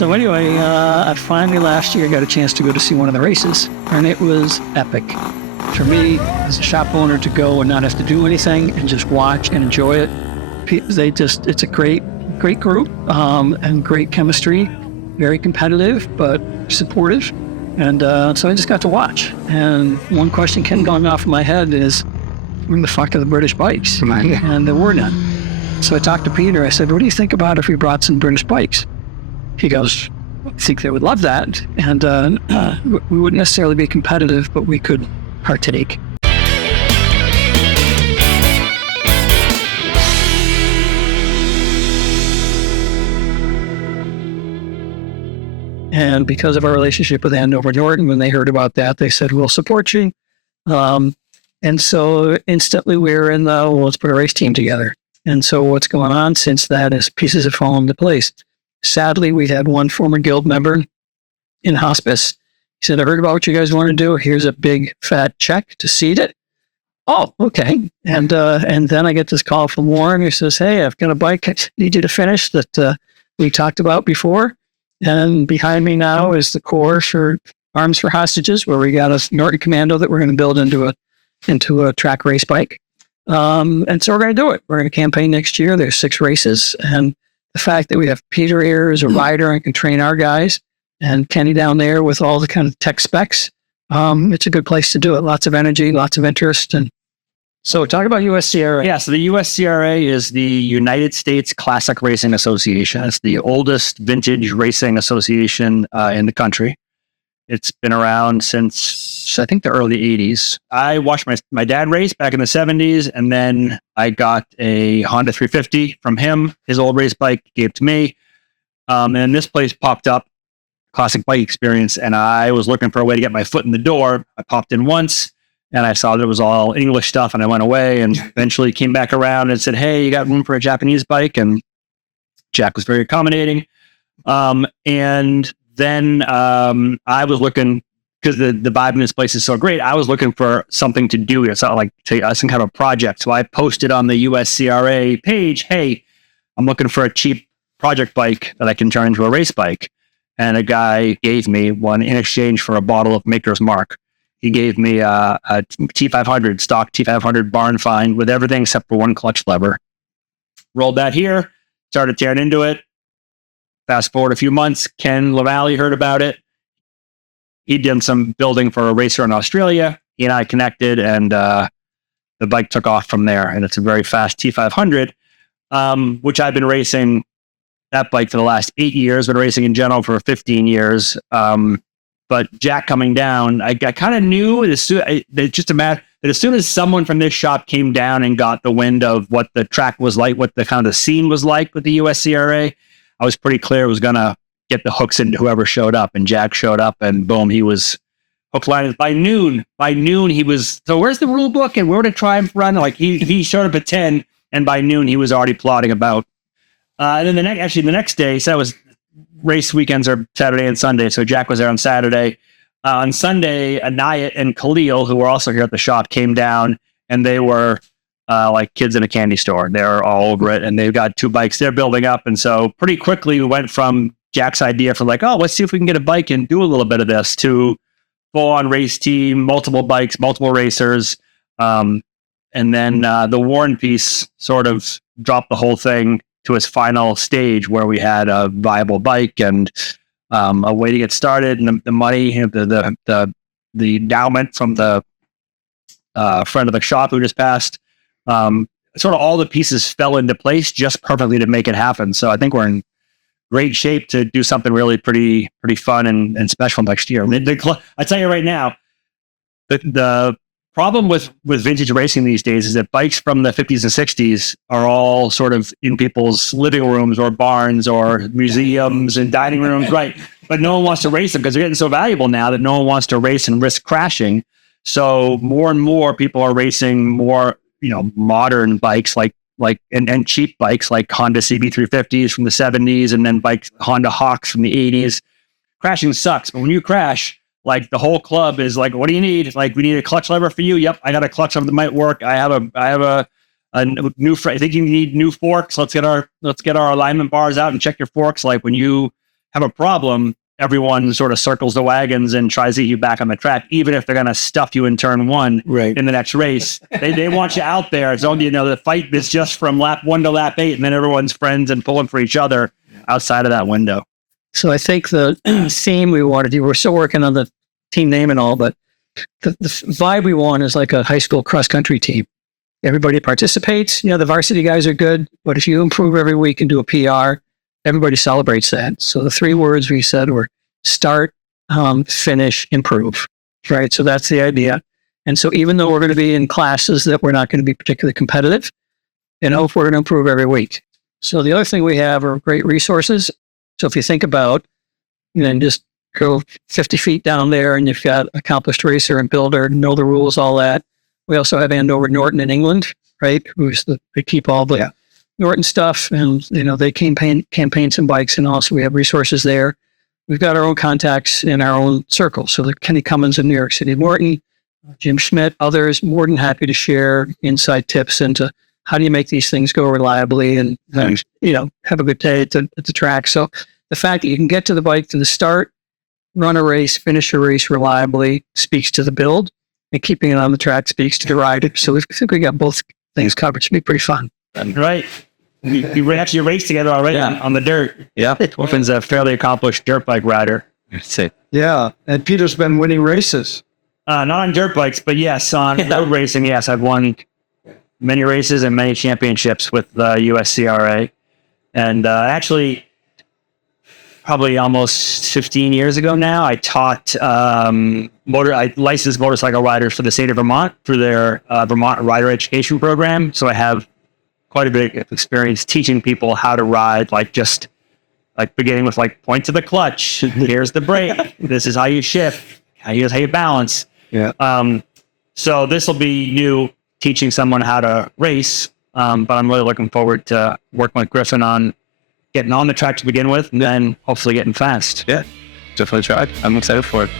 So anyway, I finally last year got a chance to go to see one of the races, and it was epic. For me, as a shop owner, to go and not have to do anything and just watch and enjoy it. It's a great group, and great chemistry, very competitive, but supportive. And so I just got to watch. And one question kept going off in my head is, where the fuck are the British bikes? And there were none. So I talked to Peter. I said, what do you think about if we brought some British bikes? He goes, I think they would love that. And we wouldn't necessarily be competitive, but we could partake. And because of our relationship with Andover Norton, when they heard about that, they said, we'll support you. And so instantly we were in let's put a race team together. And so what's going on since that is pieces have fallen into place. Sadly, we had one former guild member in hospice. He said, I heard about what you guys want to do. Here's a big fat check to seed it. Oh, okay. And then I get this call from Warren who says, hey, I've got a bike I need you to finish that we talked about before. And behind me now is the core for Arms for Hostages, where we got a Norton Commando that we're going to build into a track race bike. And so we're going to do it. We're going to campaign next year. There's 6 races. And the fact that we have Peter here as a rider and can train our guys, and Kenny down there with all the kind of tech specs, it's a good place to do it. Lots of energy, lots of interest. And so talk about USCRA. Yeah, so the USCRA is the United States Classic Racing Association. It's the oldest vintage racing association in the country. It's been around since, I think, the early 80s. I watched my dad race back in the 70s, and then I got a Honda 350 from him. His old race bike he gave to me. And this place popped up, Classic Bike Experience, and I was looking for a way to get my foot in the door. I popped in once, and I saw that it was all English stuff, and I went away and eventually came back around and said, hey, you got room for a Japanese bike? And Jack was very accommodating. And then I was looking, because the vibe in this place is so great, I was looking for something to do here. So like some kind of a project. So I posted on the USCRA page, hey, I'm looking for a cheap project bike that I can turn into a race bike. And a guy gave me one in exchange for a bottle of Maker's Mark. He gave me a T500, stock T500 barn find with everything except for one clutch lever. Rolled that here, started tearing into it. Fast forward a few months, Ken LaValle heard about it. He'd done some building for a racer in Australia. He and I connected, and the bike took off from there. And it's a very fast T500, which I've been racing that bike for the last 8 years, been racing in general for 15 years. But Jack coming down, I kind of knew it's just a matter that as soon as someone from this shop came down and got the wind of what the track was like, what the kind of the scene was like with the USCRA, I was pretty clear it was going to get the hooks into whoever showed up. And Jack showed up, and boom, he was hook line. By noon, he was, so where's the rule book? And where to try and run? Like he showed up at 10, and by noon, he was already plotting about. And then the next day, so that was race weekends are Saturday and Sunday. So Jack was there on Saturday. On Sunday, Anayat and Khalil, who were also here at the shop, came down, and they were like kids in a candy store. They're all over it, and they've got 2 bikes they're building up. And so pretty quickly we went from Jack's idea for like, oh, let's see if we can get a bike and do a little bit of this, to full-on race team, multiple bikes, multiple racers. And then the Warren piece sort of dropped the whole thing to its final stage, where we had a viable bike and a way to get started, and the money, the endowment from the friend of the shop who just passed. Sort of all the pieces fell into place just perfectly to make it happen. So I think we're in great shape to do something really pretty fun and special next year. I tell you right now, the problem with vintage racing these days is that bikes from the 50s and 60s are all sort of in people's living rooms or barns or museums and dining rooms, right? But no one wants to race them because they're getting so valuable now that no one wants to race and risk crashing. So more and more people are racing more, modern bikes and cheap bikes like Honda CB350s from the 70s, and then Honda Hawks from the 80s. Crashing sucks, but when you crash, like the whole club is like, what do you need? Like, we need a clutch lever for you. Yep, I got a clutch lever that might work. I have a new. I think you need new forks. Let's get our alignment bars out and check your forks. Like when you have a problem, everyone sort of circles the wagons and tries to get you back on the track, even if they're going to stuff you in turn one in the next race. They want you out there. So, the fight is just from lap 1 to lap 8, and then everyone's friends and pulling for each other outside of that window. So I think the theme we wanted to, we're still working on the team name and all, but the vibe we want is like a high school cross country team. Everybody participates. The varsity guys are good, but if you improve every week and do a PR, everybody celebrates that. So the 3 words we said were start, finish, improve, right? So that's the idea. And so even though we're going to be in classes that we're not going to be particularly competitive, we're going to improve every week. So the other thing we have are great resources. So if you think about, just go 50 feet down there and you've got accomplished racer and builder, know the rules, all that. We also have Andover Norton in England, right? They keep all the Norton stuff, and they campaign some bikes, and also we have resources there. We've got our own contacts in our own circle. So the Kenny Cummins in New York City, Norton, Jim Schmidt, others, more than happy to share inside tips into how do you make these things go reliably and have a good day at the track. So the fact that you can get to the bike to the start, run a race, finish a race reliably speaks to the build, and keeping it on the track speaks to the rider. So I think we got both things covered. It should be pretty fun. Right. We actually raced together already on the dirt. Yeah. Griffin's a fairly accomplished dirt bike rider. Yeah. And Peter's been winning races. Not on dirt bikes, but yes, on road racing. Yes, I've won many races and many championships with the USCRA. And actually, probably almost 15 years ago now, I taught I licensed motorcycle riders for the state of Vermont through their Vermont Rider Education Program. So I have quite a bit of experience teaching people how to ride, just beginning with point to the clutch. Here's the brake. This is how you shift. Here's how you balance. Yeah. So this will be new, teaching someone how to race. But I'm really looking forward to working with Griffin on getting on the track to begin with, and then hopefully getting fast. Yeah, definitely try. I'm excited for it.